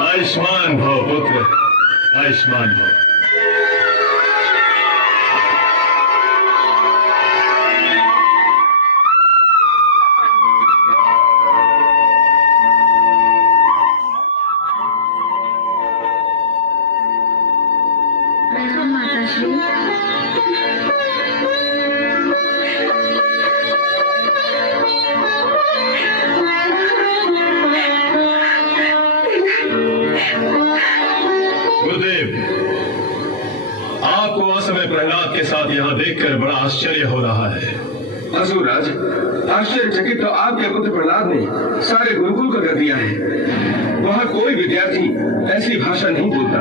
आयुष्मान भव पुत्र, आयुष्मान भव। प्रणाम माताश्री। गुरुदेव, आपको असमय प्रहलाद के साथ यहाँ देखकर बड़ा आश्चर्य हो रहा है। असुरराज, आश्चर्यचकित तो आपके पुत्र प्रहलाद ने सारे गुरुकुल को कर दिया है। वहाँ कोई विद्यार्थी ऐसी भाषा नहीं बोलता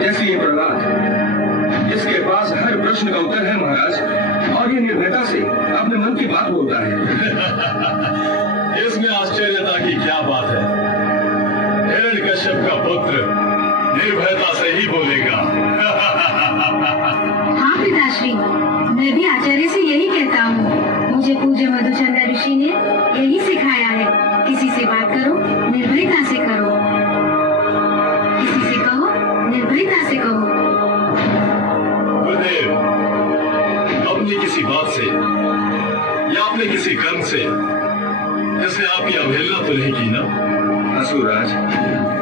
जैसी ये प्रहलाद। इसके पास हर प्रश्न का उत्तर है महाराज, और ये निर्भयता से अपने मन की बात बोलता है। इसमें आश्चर्यता की क्या बात है? हिरण्यकश्यप का पुत्र निर्भयता से ही बोलेगा। हाँ पिताश्री, मैं भी आचार्य से यही कहता हूँ। मुझे पूज्य मधुचंद्र ऋषि ने यही सिखाया है, किसी से बात करो निर्भयता से करो, किसी से कहो निर्भयता से कहो। गुरुदेव, अपनी किसी बात से या अपने किसी कर्म से इसने आपकी अवहेलना तो नहीं की ना? असुरराज,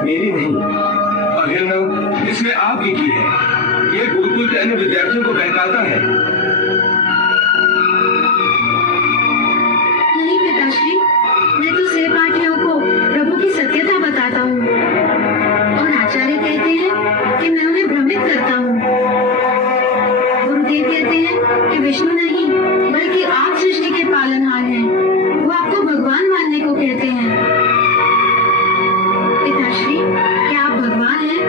मेरी नहीं, अवहेलना इसने आपकी की है। ये गुरुकुल के अन्य विद्यार्थियों को बहकाता है। नहीं पिताश्री, मैं तो सहपाठियों को प्रभु की सत्यता बताता हूँ, और आचार्य कहते हैं कि मैं उन्हें भ्रमित करता हूँ। गुरुदेव कहते हैं कि विष्णु नहीं बल्कि आप सृष्टि के पालनहार हैं। वो आपको भगवान मानने को कहते हैं। पिताश्री, क्या आप भगवान हैं?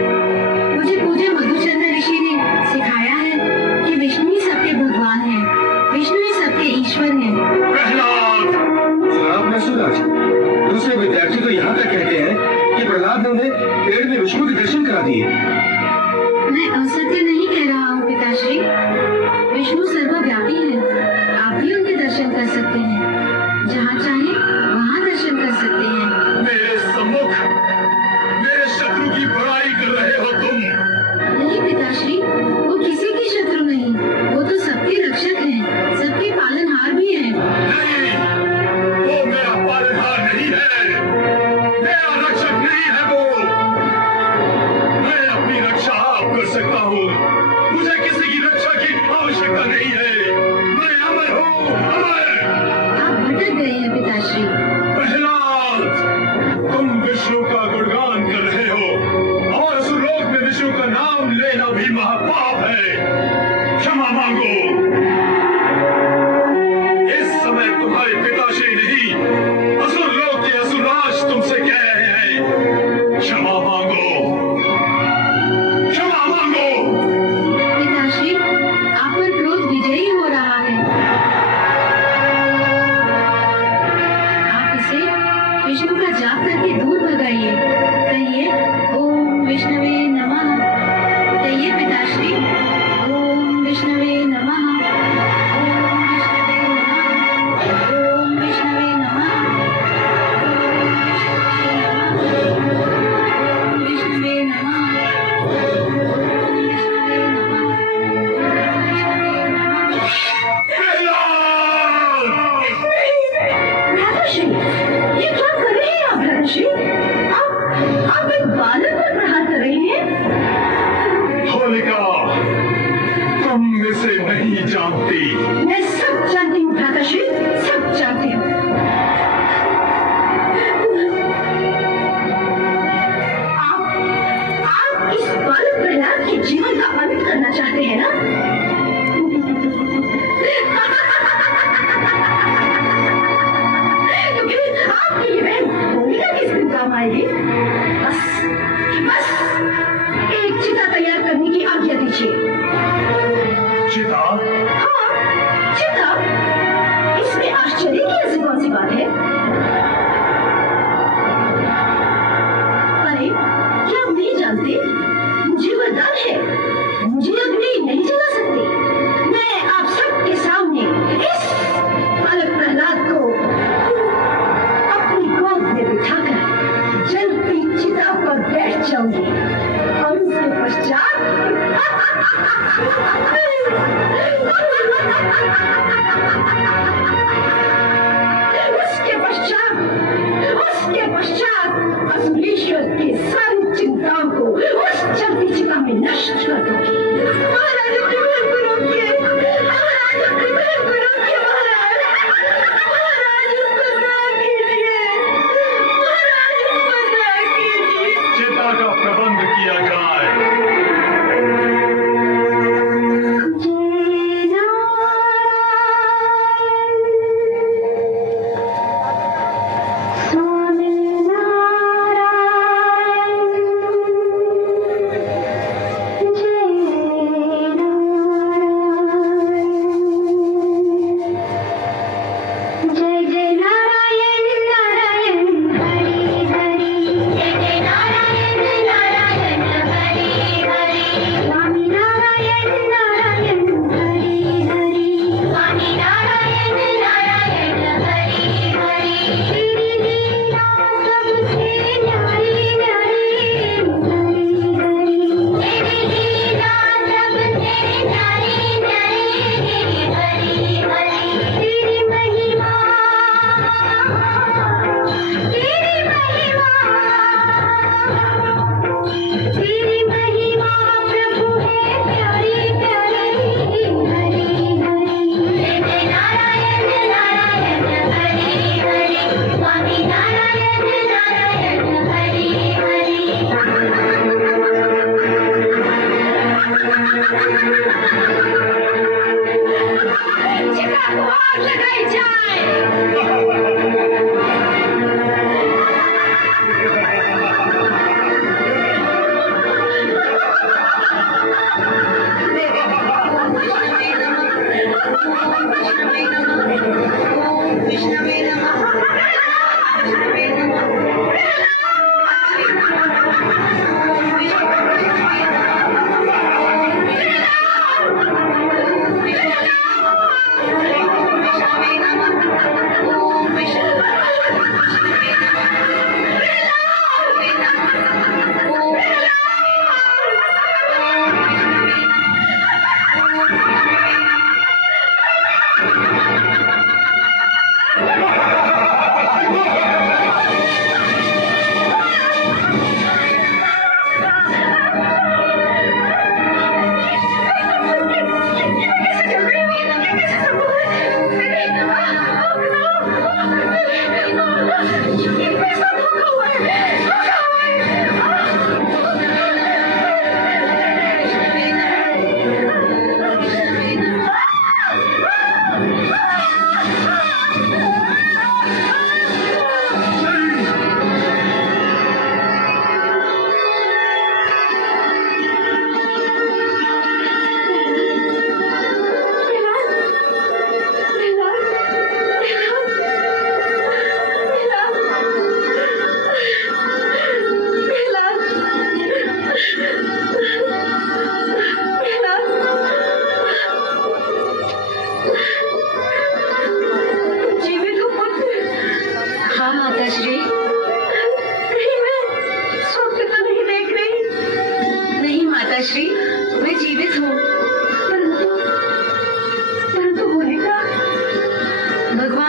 मुझे पूज्य मधुचंद्र ऋषि ने सिखाया है कि विष्णु ही सबके भगवान हैं, विष्णु ही सबके ईश्वर हैं। प्रहलाद! आपने असुरराज, दूसरे विद्यार्थी तो यहाँ तक कहते हैं कि प्रहलाद ने उन्हें पेड़ में विष्णु के दर्शन करा दिए। मैं असत्य नहीं कह रहा हूँ पिताश्री। विष्णु सर्वव्यापी है, आप भी उनके दर्शन कर सकते हैं। जहाँ चाहे वहाँ दर्शन कर सकते हैं। मेरे सम्मुख मेरे शत्रु की बुराई कर रहे हो तुम। नहीं पिताश्री, वो किसी की शत्रु नहीं, वो तो सबके रक्षक हैं, सबके पालनहार भी हैं। नहीं, वो मेरा पालनहार नहीं है, मेरा रक्षक नहीं है वो। मैं अपनी रक्षा आप कर सकता हूँ, मुझे किसी की रक्षा की आवश्यकता नहीं है। मैं अमर हूँ, अमर। आप भटक गए हैं पिताश्री। प्रहलाद, तुम विष्णु का गुणगान कर रहे हो और असुरलोक में विष्णु का नाम लेना भी महापाप है। क्षमा मांगो। इस समय तुम्हारे पिताश्री नहीं, असुरलोक के असुरराज तुमसे कह रहे हैं, क्षमा मांगो, क्षमा मांगो। पिताश्री, आप पर क्रोध विजयी हो रहा है। आप इसे विष्णु का जाप करके दूर भगाइए। कहिए ओम विष्णवे नमः। कहिए पिताश्री, ओम विष्णवे नमः, ओम विष्णवे नमः, ओम विष्णवे नमः, ओम विष्णवे नमः, ओम विष्णवे नमः। प्रहलाद! भ्राताश्री, ये क्या कर रहे हैं आप भ्राताश्री? आप एक बालक पर प्रहार कर रहे हैं। होलिका, तुम इसे नहीं जानती। मैं सब जानती हूँ भ्राताश्री, सब जानती हूँ। आप इस बालक प्रहलाद के जीवन का अंत करना चाहते हैं ना?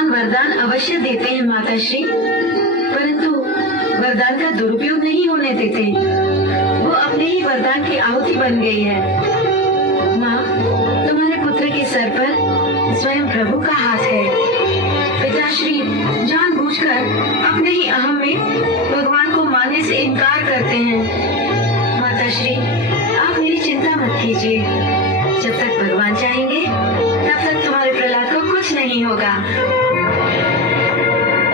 वरदान अवश्य देते हैं माताश्री, परंतु वरदान का दुरुपयोग नहीं होने देते। वो अपने ही वरदान की आहुति बन गई है। माँ, तुम्हारे पुत्र के सर पर स्वयं प्रभु का हाथ है। पिताश्री जानबूझकर अपने ही अहम में भगवान को मानने से इनकार करते हैं। माताश्री, आप मेरी चिंता मत कीजिए। जब तक भगवान चाहेंगे तब तक तुम्हारे प्रहलाद को कुछ नहीं होगा।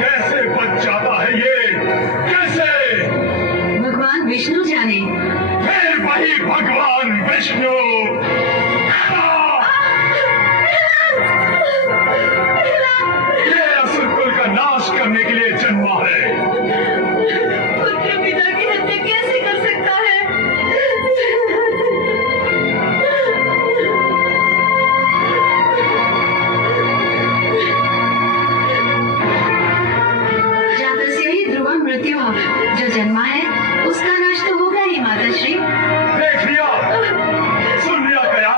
कैसे बच जाता है ये? कैसे? भगवान विष्णु जाने। फिर वही भगवान विष्णु। ये असुर कुल का नाश करने के लिए जन्मा है। पुत्र पिता की हत्या कैसे कर सकता है? मृत्यु जो जन्मा है उसका नाश तो होगा ही माताश्री। देख लिया, सुन लिया गया।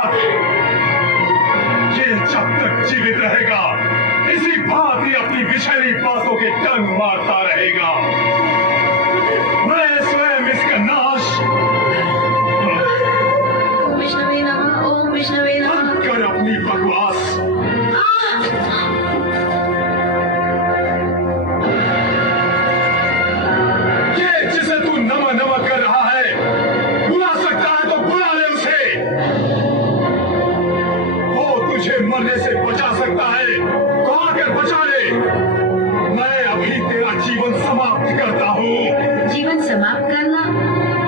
ये जब तक जीवित रहेगा इसी बात ही अपनी विषैली बातों के डंक मारता रहेगा। मैं स्वयं इसका नाश ओम विष्णुवे नमः, ओम विष्णुवे नमः। कर अपनी बकवास। मरने से बचा सकता है तो आकर बचा ले। मैं अभी तेरा जीवन समाप्त करता हूँ। जीवन समाप्त करना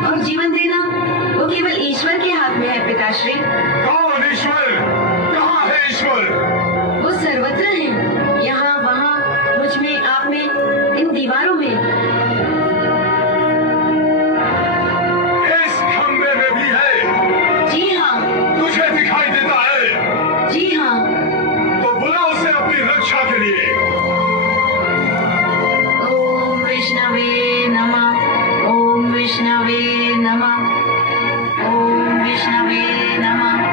और जीवन देना वो केवल ईश्वर के हाथ में है पिताश्री। कौन ईश्वर? कहाँ है ईश्वर? वो सर्वत्र है, यहाँ वहाँ, मुझ में, आप में, इन दीवारों में। इस खंबे में भी है? जी हाँ। तुझे दिखाई देता है? जी हाँ। तो बुला उसे अपनी रक्षा के लिए। ओम विष्णवे नमः, ओम विष्णवे नमः, ओम विष्णवे नमः।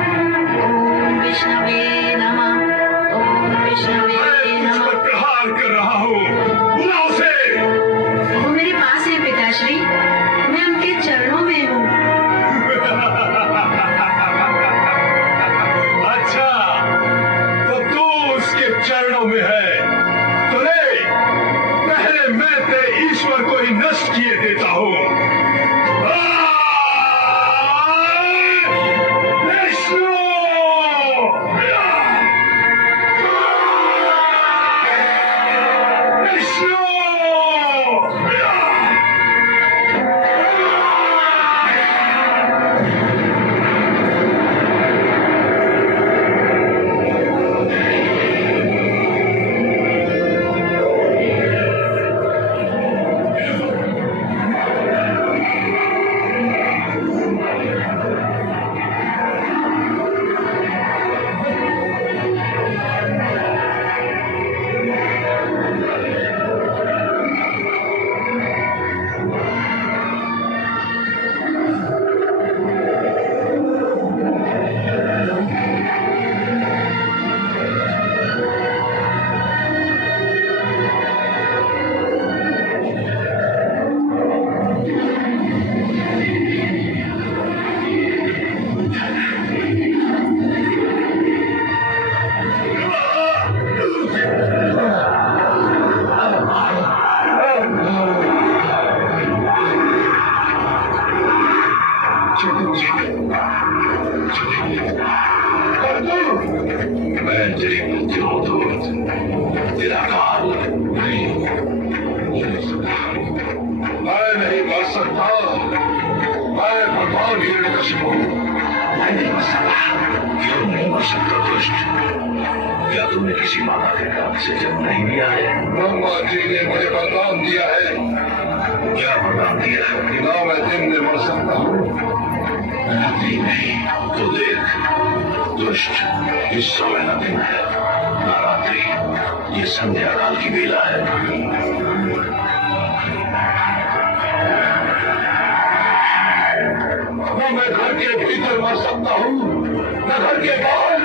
मैं तेरी मृत्यु हो तो तेरा काल नहीं, मैं नहीं मर सकता। मैं भगवान हिरण्यकशिपु मैं नहीं मर सकता। क्यों नहीं मर सकता दुष्ट? क्या तुमने किसी माता के गर्भ से जन्म नहीं लिया है? ब्रह्मा जी ने मुझे वरदान दिया है। क्या वरदान दिया है? ना मैं दिन में मर सकता हूँ रात्रि नहीं। तो देख दुष्ट, इस समय न दिन है न रात्रि, ये संध्या काल की बेला है। न मैं घर के भीतर मर सकता हूँ न घर के बाहर।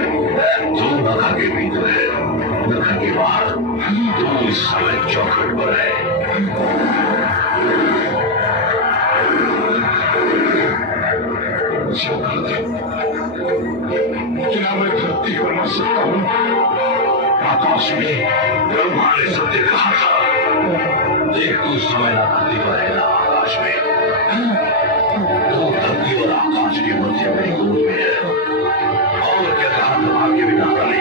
तू न घर के भीतर है न घर के बाहर, तू इस समय चौखट पर है। क्या मैं धरती पर मर सकता हूँ? आकाश में ब्रह्मा ने सत्य कहा था। देख तू समय ना धरती पर है ना आकाश में, तो धरती और आकाश के मध्य में गोद में है। और क्या कहा था भाग्य विधाता ने?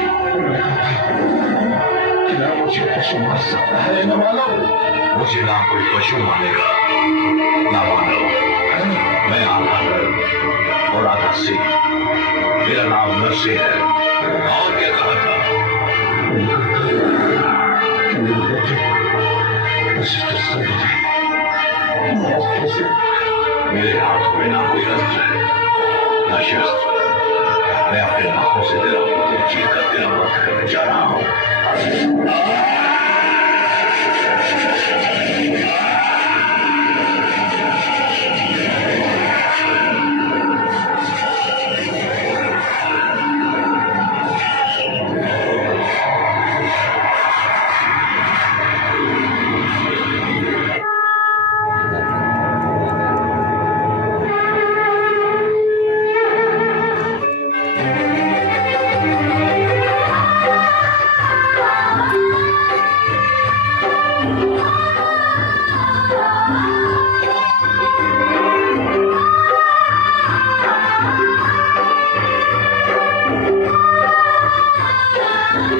क्या मुझे पशु मार सकता है न मानव? मुझे ना कोई पशु मानेगा ना मानव। मैं आधा नर और आधा सिंह, मेरा नाम नरसिंह है। और क्या कहा था? मेरे हाथों में ना कोई अस्त्र है ना शस्त्र। मैं अपने हाथों से तेरा चीर कर तेरा वध करने जा रहा हूँ।